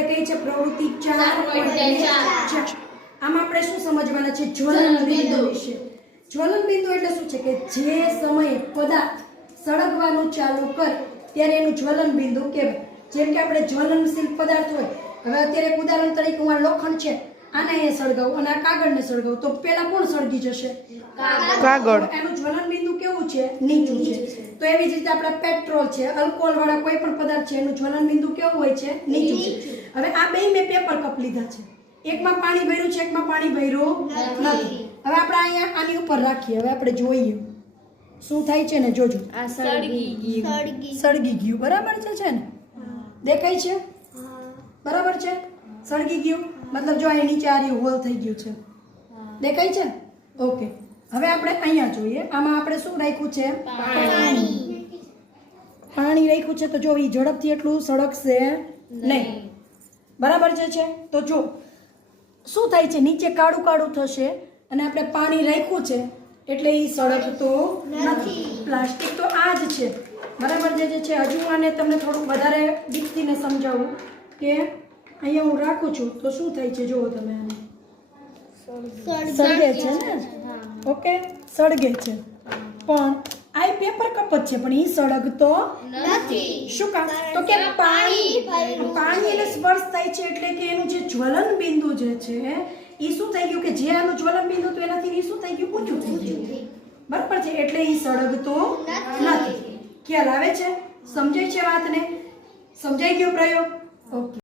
આપણે કઈ છે પ્રવૃત્તિ 4.4 આમાં આપણે શું સમજવાના છે જ્વલન બિંદુ વિશે જ્વલન બિંદુ એટલે શું છે કે જે સમયે પદાર્થ સળગવાનું ચાલુ કરે ત્યારે એનું જ્વલન બિંદુ કહેવાય જેમ કે આપણે જ્વલનશીલ પદાર્થ હોય હવે અત્યારે એક ઉદાહરણ તરીકે હું આ લોખંડ છે આને અહીંયા સળગાવું અને આ કાગળને સળગાવું તો પહેલા કોણ સળગી જશે કાગળ એનું જ્વલન બિંદુ કેવું છે નીચું છે તો એવી જ રીતે આપણા પેટ્રોલ છે આલ્કોહોલ વાળા કોઈ પણ પદાર્થ છે એનું જ્વલન બિંદુ કેવું હોય છે નીચું છે હવે આ બે મેં પેપર કપ લીધા છે એકમાં પાણી ભર્યું છે એકમાં પાણી ભર્યું નથી હવે આપણે અહીંયા આની ઉપર રાખીએ હવે આપણે જોઈએ શું થાય છે ને જોજો આ સળગી ગયું બરાબર છે ને દેખાય છે બરાબર છે સળગી ગયું મતલબ જો અહીં નીચે આ હોલ થઈ ગયું છે દેખાય છે ઓકે હવે આપણે અહીંયા જોઈએ આમાં આપણે શું રાખ્યું છે પાણી રાખ્યું છે તો જો એ ઝડપથી એટલું સળગશે નહીં બરાબર છે તો જો શું થાય છે નીચે કાળું કાળું થશે અને આપણે પાણી રાખ્યું છે એટલે એ સળગતો નથી પ્લાસ્ટિક તો આ જ છે બરાબર છે હજુ આને તમને થોડુંક વધારે દીપતીને સમજાવું કે અહીંયા હું રાખું છું તો શું થાય છે જુઓ તમે આને સળગે છે ને ઓકે સળગે છે પણ આ પેપર કપ જ છે પણ એ સળગતો નથી શું કામ તો કે પાણી એને સ્પર્શ થાય છે એટલે કે એનું જે જ્વલન બિંદુ જે છે એ શું થઈ ગયું કે જે આનું જ્વલન બિંદુ હતું એનાથી શું થઈ ગયું ઊંચું થઈ ગયું બરાબર છે એટલે એ સળગતો નથી ખ્યાલ આવે છે સમજાય છે વાતને સમજાઈ ગયો પ્રયોગ ઓકે